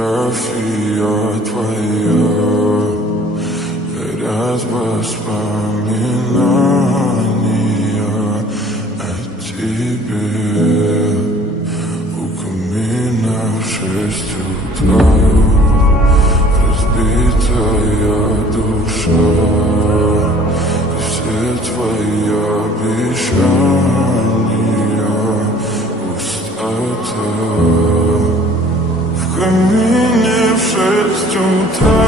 Фотография твоя, горят воспоминания о тебе. У камина в 6 утра, разбитая душа, и все твои обещания пустота. В камине в 6 утра,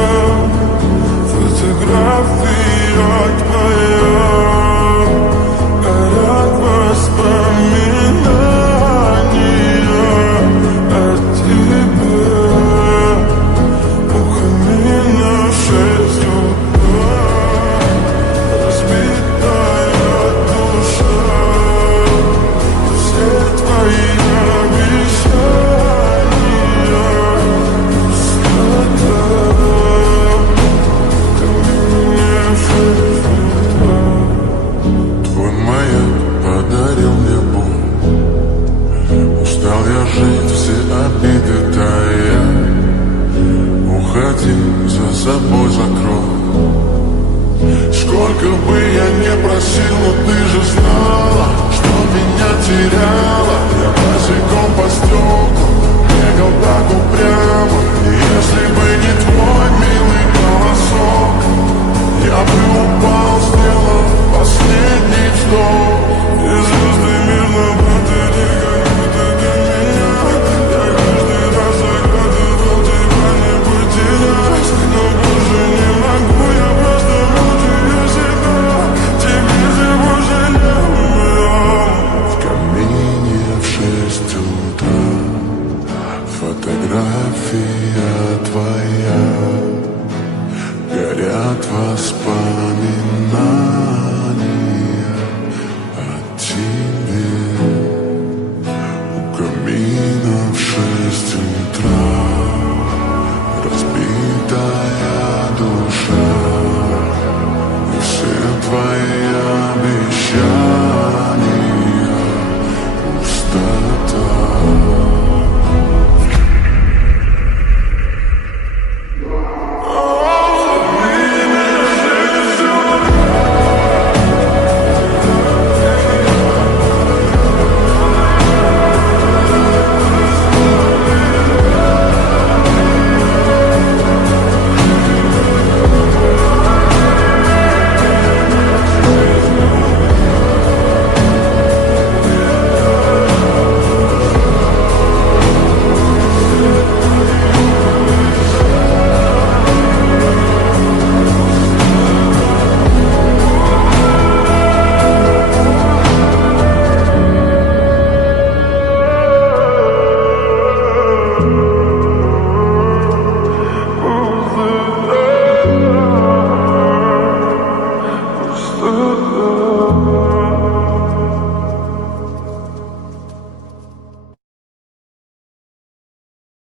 фотография твоя, горят воспоминания о тебе. У камина в 6 утра, разбитая душа, все твои обещания пустота. В камине в 6 утра. Твой маяк подарил мне боль. Устал я жить, все обиды тая. Уходи, за собой закрой. Сколько бы я не просил, но ты же знала, что меня теряла. Я босиком по стеклу бегал так упрямо. И если бы не твой милый голосок, я бы упал, сделал последний вздох. И звезды мирно падали, как будто для меня. Я каждый раз загадывал тебя не потерять, но больше не могу, я просто мучаю себя. Тебе же пожалел. В камине в 6 утра, фотография твоя, горят воспоминания